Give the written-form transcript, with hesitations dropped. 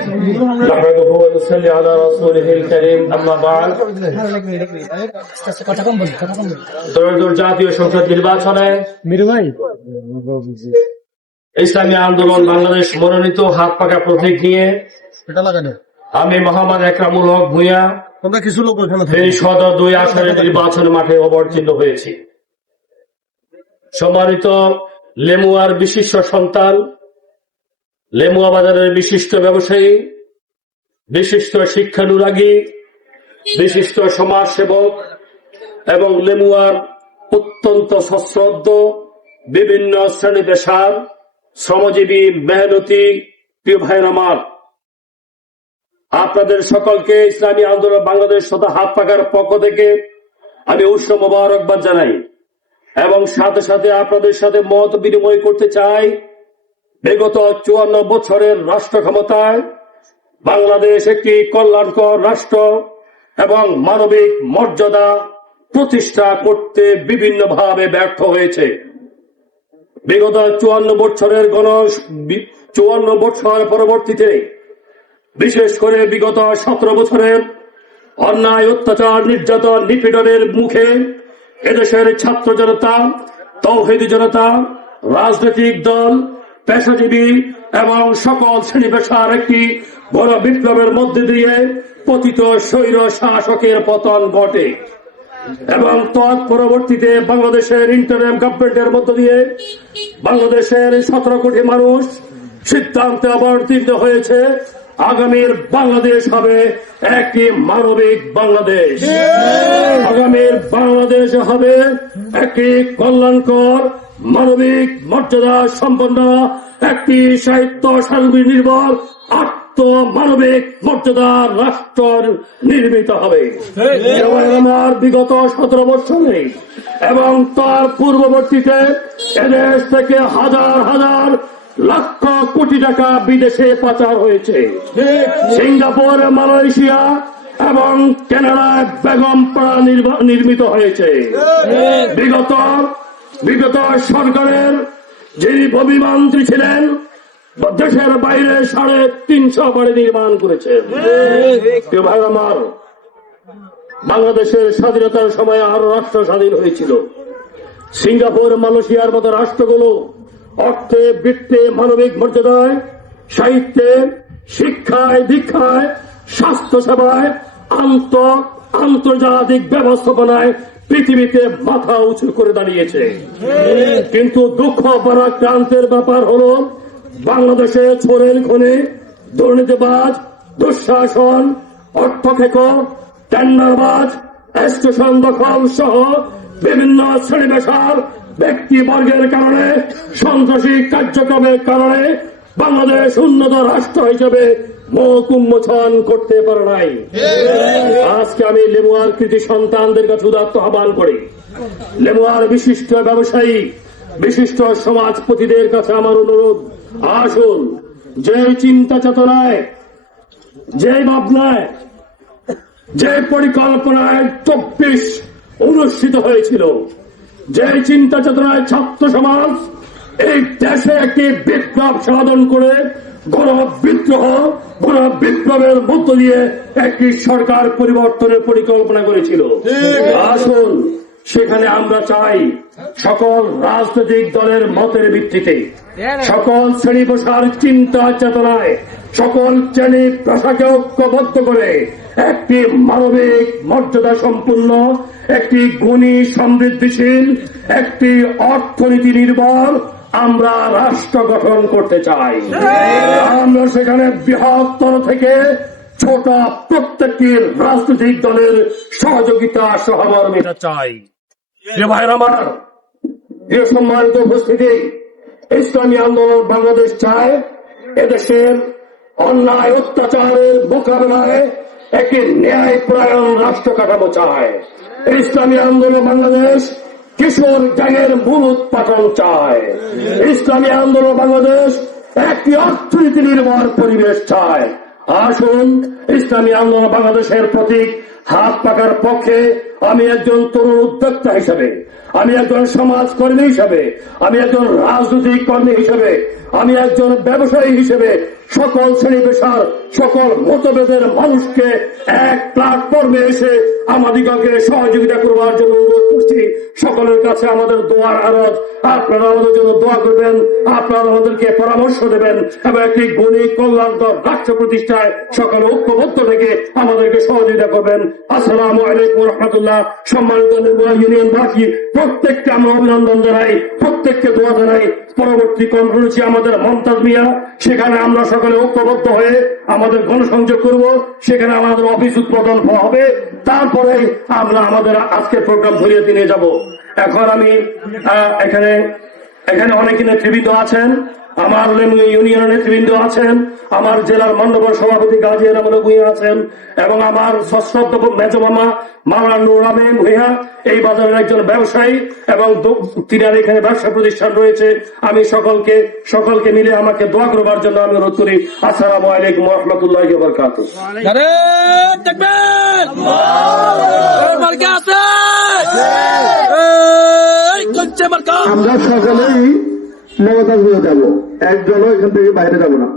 نحمده ونصلي على رسوله الكريم أما بعد ত্রয়োদশ জাতীয় সংসদ নির্বাচনে ইসলামী আন্দোলন বাংলাদেশ মনোনীত হাত পাকা প্রতীক নিয়ে আমি মোহাম্মদ একরামুল হক ভূঁইয়া এই সদর 2 আসনের নির্বাচন মাঠে অবতীর্ণ হয়েছি। সম্মানিত লেমুয়ার বিশিষ্ট সন্তান, লেমুয়া বাজারের বিশিষ্ট ব্যবসায়ী, বিশিষ্ট শিক্ষানুরাগী, বিশিষ্ট সমাজসেবক এবং লেমুয়ার অত্যন্ত সশ্রদ্ধ বিভিন্ন শ্রেণী পেশার শ্রমজীবী মেহনতি প্রিয় ভাইয়ের আমার, আপনাদের সকলকে ইসলামী আন্দোলন বাংলাদেশ তথা হাত পাকার পক্ষ থেকে আমি উৎসব মোবারকবাদ জানাই এবং সাথে সাথে আপনাদের সাথে মত বিনিময় করতে চাই। বিগত 54 বছরের রাষ্ট্র ক্ষমতায় বাংলাদেশ একটি কল্যাণকর রাষ্ট্র এবং মানবিক মর্যাদা প্রতিষ্ঠা করতে বিভিন্নভাবে ব্যর্থ হয়েছে। বিগত 54 বছর পরবর্তীতে বিশেষ করে বিগত 17 বছরের অন্যায় অত্যাচার নির্যাতন নিপীড়নের মুখে এদেশের ছাত্র জনতা, তৌহিদি জনতা, রাজনৈতিক দল, পেশাজীবী এবং সকল শ্রেণী পেশার একটি বড় বিপ্লবের মধ্যে দিয়ে পতিত স্বৈর শাসকের পতন ঘটে এবং তৎপরবর্তীতে বাংলাদেশের ইন্টারিম গভর্নমেন্টের মধ্য দিয়ে বাংলাদেশের 17 কোটি মানুষ সিদ্ধান্তে অবতীর্ণ হয়েছে আগামীর বাংলাদেশ হবে একটি মানবিক বাংলাদেশ। আগামীর বাংলাদেশ হবে একটি কল্যাণকর মানবিক মর্যাদা সম্পন্ন একটি সাহিত্য সাংস্কৃতিক নির্ভর আত্মমানবিক মর্যাদা রাষ্ট্র নির্মিত হবে। আমার বিগত 17 বছরে এবং তার পূর্ববর্তীতে এদেশ থেকে হাজার হাজার লক্ষ কোটি টাকা বিদেশে পাচার হয়েছে। সিঙ্গাপুর, মালয়েশিয়া এবং কানাডায় বেগমপাড়া নির্মিত হয়েছে। বিগত সরকারের যিনি ভূমিমন্ত্রী ছিলেন দেশের বাইরে 350 বাড়ি নির্মাণ করেছেন। ভাই আমার, বাংলাদেশের স্বাধীনতার সময় আরো রাষ্ট্র স্বাধীন হয়েছিল। সিঙ্গাপুর, মালয়েশিয়ার মতো রাষ্ট্রগুলো অর্থে, বৃত্তে, মানবিক মর্যাদায়, সাহিত্যে, শিক্ষায়, দীক্ষায়, স্বাস্থ্য সেবায়, আন্তর্জাতিক ব্যবস্থাপনায় পৃথিবীতে মাথা উঁচু করে দাঁড়িয়েছে। কিন্তু দুঃখ পরাক্রান্তের ব্যাপার হলো বাংলাদেশে চোরের খনি, দুর্নীতিবাজ, দুঃশাসন, অর্থখেকো, টেন্ডারবাজ, স্টেশন দখল সহ বিভিন্ন শ্রেণী পেশার ব্যক্তিবর্গের কারণে, সন্ত্রাসী কার্যক্রমের কারণে বাংলাদেশ উন্নত রাষ্ট্র হিসেবে মুখ উন্মোচন করতে পারে নাই। আজকে আমি লেমুয়ার কৃতি সন্তানদের কাছে উদাত্ত আহ্বান করি, লেমুয়ার বিশিষ্ট ব্যবসায়ী, বিশিষ্ট সমাজপতিদের কাছে আমার অনুরোধ, আসুন যে চিন্তা চেতনায়, যে ভাবনায়, যে পরিকল্পনায় 24 অনুষ্ঠিত হয়েছিল, যে চিন্তা চেতনায় ছাত্র সমাজ এই দেশে একটি বিপ্লব সাধন করে বিপ্লবের মধ্য দিয়ে একটি সরকার পরিবর্তনের পরিকল্পনা করেছিল। আসুন সেখানে আমরা চাই সকল রাজনৈতিক দলের মতের ভিত্তিতে, সকল শ্রেণী পেশার চিন্তা চেতনায়, সকল শ্রেণী পেশাকে ঐক্যবদ্ধ করে একটি মানবিক মর্যাদা সম্পূর্ণ, একটি গুণী সমৃদ্ধিশীল, একটি অর্থনীতি নির্ভর আমরা রাষ্ট্র গঠন করতে চাই। আমরা সেখানে বৃহত্তর থেকে ছোট প্রত্যেকটি রাজনৈতিক দলের সহযোগিতা সহমর্মিতা চাই। ভাইয়ের আমার, সম্মানিত উপস্থিতি, ইসলামী আন্দোলন বাংলাদেশ চায় এদেশের অন্যায় অত্যাচারের মোকাবেলায় একটি ন্যায়পরায়ণ রাষ্ট্র কাঠামো চায়। ইসলামী আন্দোলন বাংলাদেশ কিশোর গ্যাংয়ের মূল উৎপাদন চায়। ইসলামী আন্দোলন বাংলাদেশ একটি অর্থনীতি নির্ভর পরিবেশ চায়। আসুন ইসলামী আন্দোলন বাংলাদেশের প্রতীক হাত পাকার পক্ষে আমি একজন তরুণ উদ্যোক্তা হিসেবে, আমি একজন সমাজকর্মী হিসেবে, আমি একজন রাজনৈতিক কর্মী হিসেবে, আমি একজন ব্যবসায়ী হিসেবে সকল শ্রেণী পেশার সকল মতভেদের মানুষকে এক প্ল্যাটফর্মে এসে আমাদিগকে সহযোগিতা করবার জন্য অনুরোধ করছি। সকলের কাছে আমাদের দোয়ার আরজ, আপনারা আমাদের জন্য দোয়া করবেন, আপনারা আমাদেরকে পরামর্শ দেবেন এবং একটি গণিত কল্যাণকর রাষ্ট্র প্রতিষ্ঠায় সকলে ঐক্যবদ্ধ থেকে আমাদেরকে সহযোগিতা করবেন। আসসালামু আলাইকুম রহমতুল্লাহ। সম্মানিত নেবুয়া ইউনিয়নবাসী প্রত্যেককে আমরা অভিনন্দন জানাই, প্রত্যেককে দোয়া জানাই। পরবর্তী কনফারেন্সে আমাদের মমতাজ মিয়া, সেখানে আমরা সকলে ঐক্যবদ্ধ হয়ে আমাদের গণসংযোগ করব, সেখানে আমাদের অফিস উদ্বোধন হবে, তারপরে আমরা আমাদের আজকের প্রোগ্রাম ধরিয়ে নিয়ে যাব। এখন আমি এখানে অনেক নেতৃবৃন্দ আছেন, আমার ইউনিয়নের নেতৃবৃন্দ আছেন, আমার জেলার মণ্ডপের সভাপতি গাজী এনামুল ভূঁইয়া আছেন এবং আমার সশ্রদ্ধ মেজ মামা মাওলানা নুর আমিন ভূঁইয়া এই বাজারের একজন ব্যবসায়ী এবং তিনার এখানে ব্যবসা প্রতিষ্ঠান রয়েছে। আমি সকলকে মিলে আমাকে দোয়া করবার জন্য আমি অনুরোধ করি। আসসালামু আলাইকুম ওয়া রাহমাতুল্লাহি ওয়া বারাকাতুহু। আমরা সকলেই মমতাজ হয়ে যাবো, একজনও এখান থেকে বাইরে যাবো না।